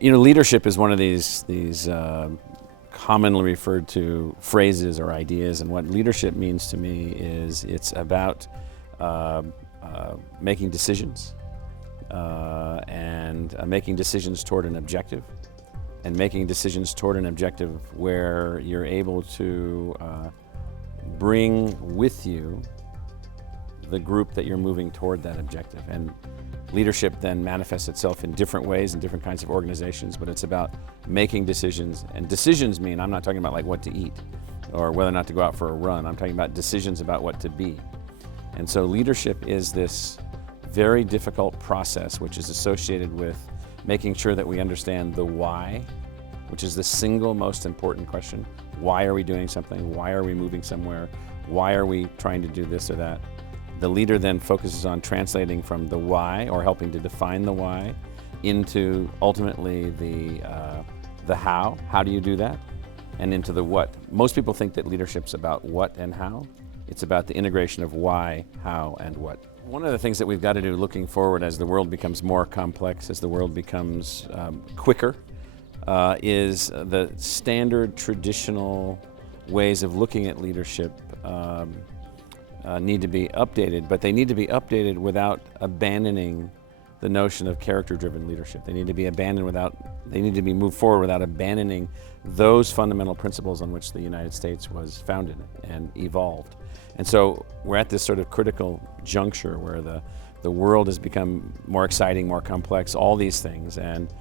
Leadership is one of these commonly referred to phrases or ideas, and what leadership means to me is it's about making decisions and making decisions toward an objective, and making decisions toward an objective where you're able to bring with you the group that you're moving toward that objective. And leadership then manifests itself in different ways in different kinds of organizations, but it's about making decisions. And decisions mean, I'm not talking about like what to eat or whether or not to go out for a run. I'm talking about decisions about what to be. And so leadership is this very difficult process which is associated with making sure that we understand the why, which is the single most important question. Why are we doing something? Why are we moving somewhere? Why are we trying to do this or that? The leader then focuses on translating from the why, or helping to define the why, into ultimately the how. How do you do that? And into the what. Most people think that leadership's about what and how. It's about the integration of why, how, and what. One of the things that we've got to do looking forward as the world becomes more complex, as the world becomes quicker, is the standard traditional ways of looking at leadership need to be updated, but they need to be updated without abandoning the notion of character-driven leadership. They need to be moved forward without abandoning those fundamental principles on which the United States was founded and evolved. And so we're at this sort of critical juncture where the world has become more exciting, more complex, all these things, and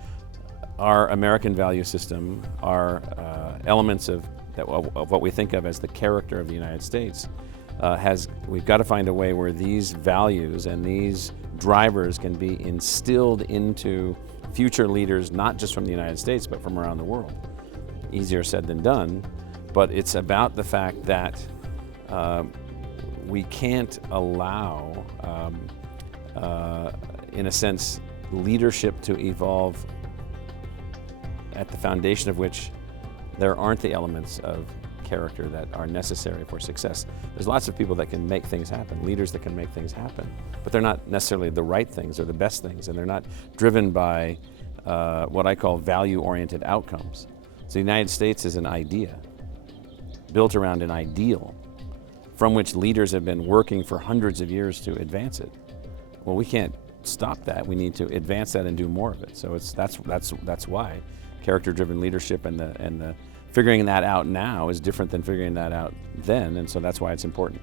our American value system, our elements of what we think of as the character of the United States, we've got to find a way where these values and these drivers can be instilled into future leaders, not just from the United States, but from around the world. Easier said than done, but it's about the fact that we can't allow, in a sense, leadership to evolve at the foundation of which there aren't the elements of character that are necessary for success. There's lots of people that can make things happen, leaders that can make things happen, but they're not necessarily the right things or the best things, and they're not driven by what I call value-oriented outcomes. So the United States is an idea, built around an ideal, from which leaders have been working for hundreds of years to advance it. Well, we can't stop that. We need to advance that and do more of it. So that's why character-driven leadership and the figuring that out now is different than figuring that out then, and so that's why it's important.